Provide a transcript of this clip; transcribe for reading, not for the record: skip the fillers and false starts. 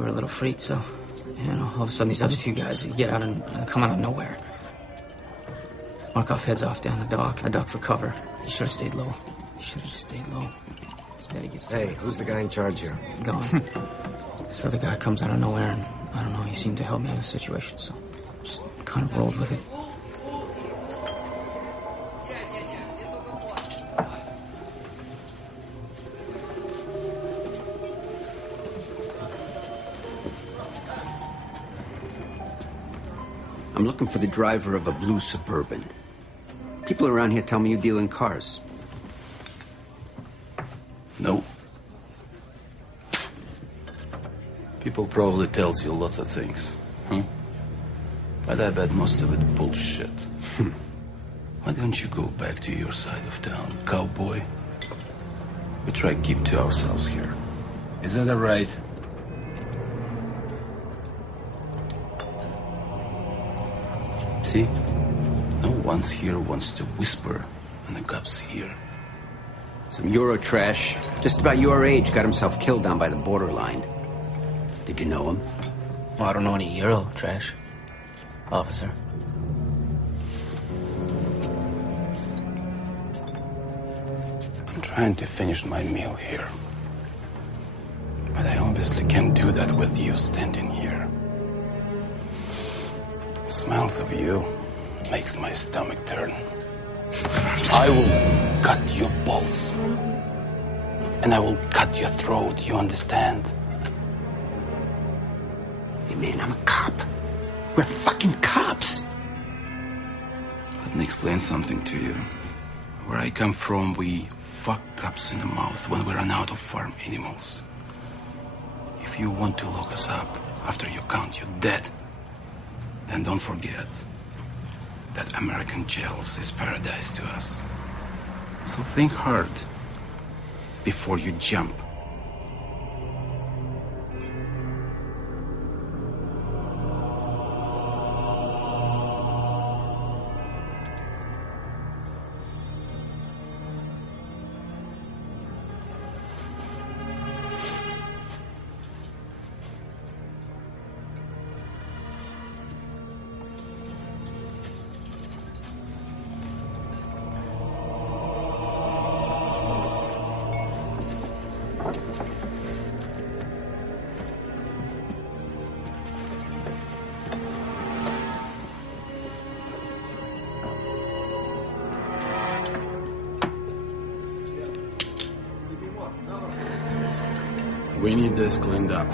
We were a little freaked, so, all of a sudden these other two guys get out and come out of nowhere. Markov heads off down the dock. I duck for cover. He should have stayed low. He should have just stayed low. Instead he gets tired. Hey, who's the guy in charge here? Gone. This other guy comes out of nowhere, and I don't know, he seemed to help me out of the situation, so just kind of rolled with it. I'm looking for the driver of a blue Suburban. People around here tell me you deal in cars. No. People probably tells you lots of things, huh? But I bet most of it bullshit. Why don't you go back to your side of town, cowboy? We try to keep to ourselves here. Isn't that right? See? No one here wants to whisper, and the cops here. Some Euro trash, just about your age, got himself killed down by the borderline. Did you know him? Well, I don't know any Euro trash, officer. I'm trying to finish my meal here. But I obviously can't do that with you standing here. Smells of you makes my stomach turn. I will cut your balls. And I will cut your throat, you understand? Hey man, I'm a cop. We're fucking cops. Let me explain something to you. Where I come from, we fuck cops in the mouth when we run out of farm animals. If you want to lock us up after you count you dead, then don't forget that American jails is paradise to us. So think hard before you jump. We need this cleaned up.